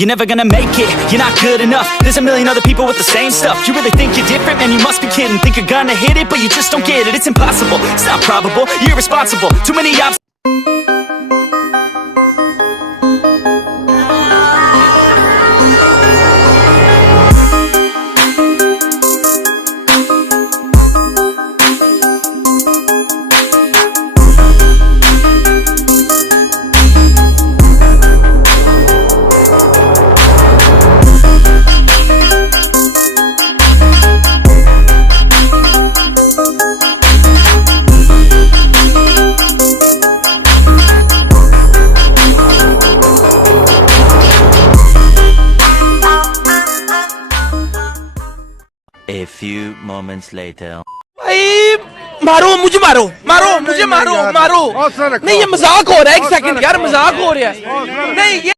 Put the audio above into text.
You're never gonna make it, you're not good enough. There's a million other people with the same stuff. You really think you're different? Man, you must be kidding. Think you're gonna hit it, but you just don't get it. It's impossible, it's not probable, you're irresponsible. Too many obstacles. A few moments later. मारो मुझे मारो नहीं ये मजाक हो रहा है एक सेकंड यार मजाक हो रहा है नहीं ये